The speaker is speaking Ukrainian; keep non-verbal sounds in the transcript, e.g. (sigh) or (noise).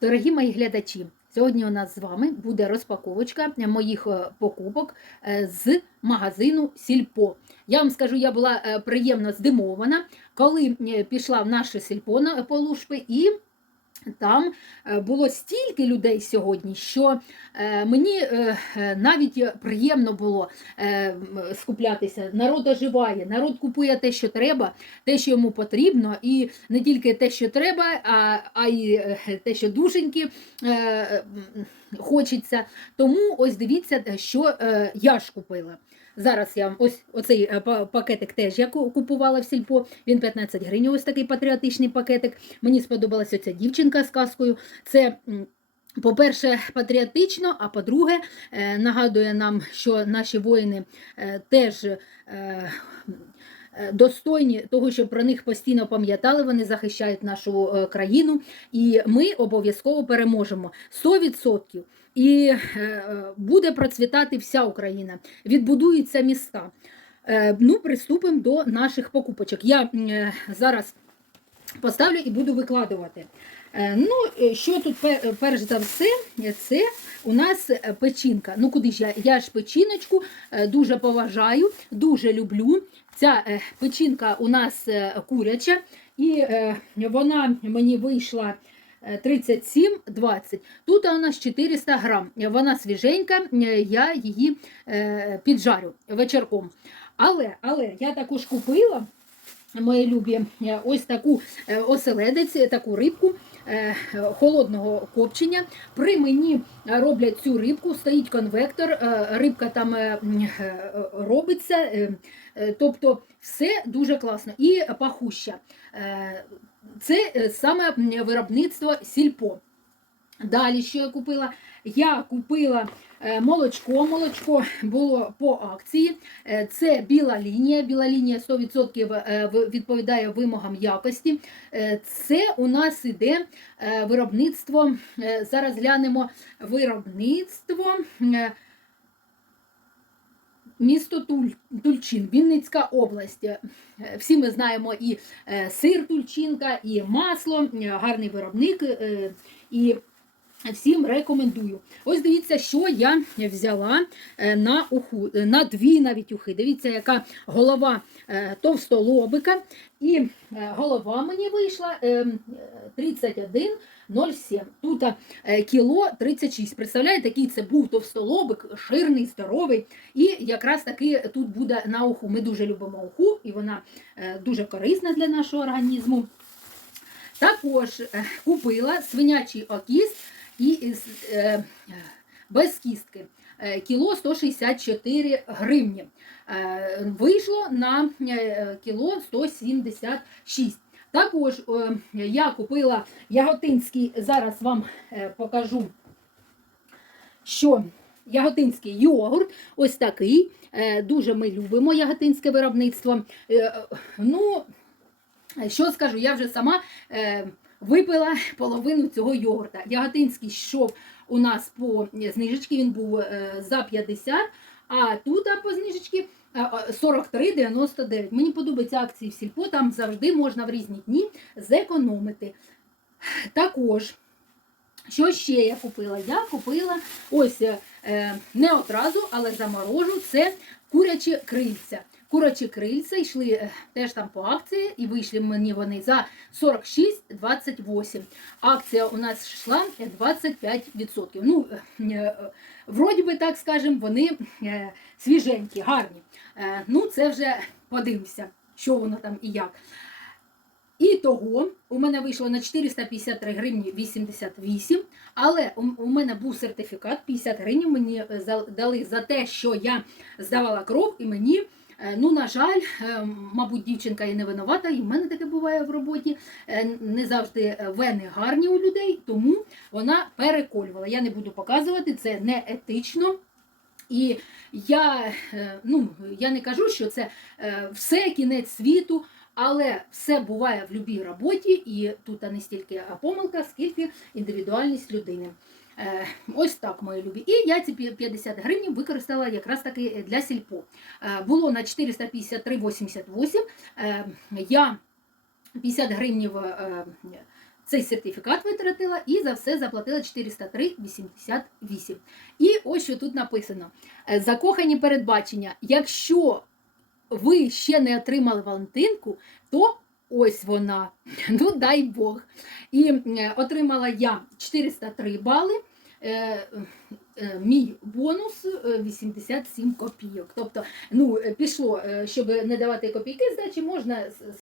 Дорогі мої глядачі, сьогодні у нас з вами буде розпаковочка моїх е, покупок е, з магазину Сільпо. Я вам скажу, я була е, приємно здивована, коли пішла в наше сільпо на Полушпи і. Там е, було стільки людей сьогодні, що е, мені е, навіть приємно було скуплятися. Народ оживає, народ купує те, що треба, те, що йому потрібно, і не тільки те, що треба, а, а й те, що душеньки хочеться. Тому ось дивіться, що я ж купила. Зараз я вам ось оцей е, пакетик теж я купувала в сільпо. Він 15 гривень. Ось такий патріотичний пакетик. Мені сподобалася ця дівчинка з казкою. Це. По-перше, патріотично, а по-друге, е, нагадує нам, що наші воїни е, теж достойні того, щоб про них постійно пам'ятали. Вони захищають нашу е, країну, і ми обов'язково переможемо 100%. І е, е, буде процвітати вся Україна, відбудуються міста. Е, Ну, приступимо до наших покупочок. Я е, зараз поставлю і буду викладувати. Е, Ну, е, що тут перш за все, е, це у нас е, печінка. Ну, куди ж я? Я ж печіночку е, дуже поважаю, дуже люблю. Ця е, печінка у нас е, куряча, і е, вона мені вийшла. е, 37,20. Тут у нас 400 грам. Вона свіженька, е, я її е, піджарю вечірком. Але, але я також купила, мої любі, е, ось таку е, оселедець, таку рибку е, холодного копчення. При мені роблять цю рибку, стоїть конвектор, рибка там робиться. Тобто все дуже класно і пахуща. Це саме виробництво сільпо. Далі, що я купила? Я купила е, молочко. Молочко було по акції. Е, Це біла лінія. Біла лінія 100% е, відповідає вимогам якості. Це у нас іде виробництво. Зараз глянемо виробництво. Місто Туль, Тульчин, Вінницька область. Всі ми знаємо і сир Тульчинка, і масло, гарний виробник. І всім рекомендую. Ось дивіться, що я взяла е, на уху, е, на дві навіть ухи. Дивіться, яка голова е, товстолобика. І голова мені вийшла е, 31,07. Тут кіло 36. Представляєте, який це був товстолобик, ширний, здоровий. І якраз таки тут буде на уху. Ми дуже любимо уху, і вона дуже корисна для нашого організму. Також купила свинячий окіс і е, без кістки. Е, Кіло 164 гривні. Е, Вийшло на кіло 176. Також я купила яготинський, зараз вам покажу, що яготинський йогурт, ось такий. Дуже ми любимо яготинське виробництво. Ну, що скажу, я вже сама випила половину цього йогурта. Яготинський йшов у нас по знижечці, він був е, за 50, а тут по знижечці е, е, 43,99. Мені подобаються акції в сільпо, там завжди можна в різні дні зекономити. Також, що ще я купила? Я купила ось е, не одразу, але заморожу, це курячі крильця. Курячі крильця йшли е, теж там по акції, і вийшли мені вони за 46,28. Акція у нас йшла е, 25%. Ну, е, е, вроді би, так скажемо, вони е, свіженькі, гарні. Е, Ну, це вже подивимося, що воно там і як. І того у мене вийшло на 453 гривні 88, але у, мене був сертифікат 50 гривень мені е, дали за те, що я здавала кров, і мені, е, ну, на жаль, е, мабуть, дівчинка і не винувата, і в мене таке буває в роботі. е, Не завжди е, вени гарні у людей, тому вона переколювала. Я не буду показувати, це не етично. І я, е, ну, я не кажу, що це е, все кінець світу, але все буває в будь-якій роботі, і тут не стільки помилка, скільки індивідуальність людини. Е, Ось так, мої любі. І я ці 50 гривень використала якраз таки для сільпо. Е, Було на 453,88. Е, Я 50 гривень цей сертифікат витратила і за все заплатила 403,88. І ось що тут написано: Е, закохані передбачення. Якщо ви ще не отримали Валентинку, то ось вона. (laughs) Ну, дай Бог. І е, отримала я 403 бали. Е, е, Мій бонус е, 87 копійок. Тобто, ну, е, пішло, е, щоб не давати копійки здачі, можна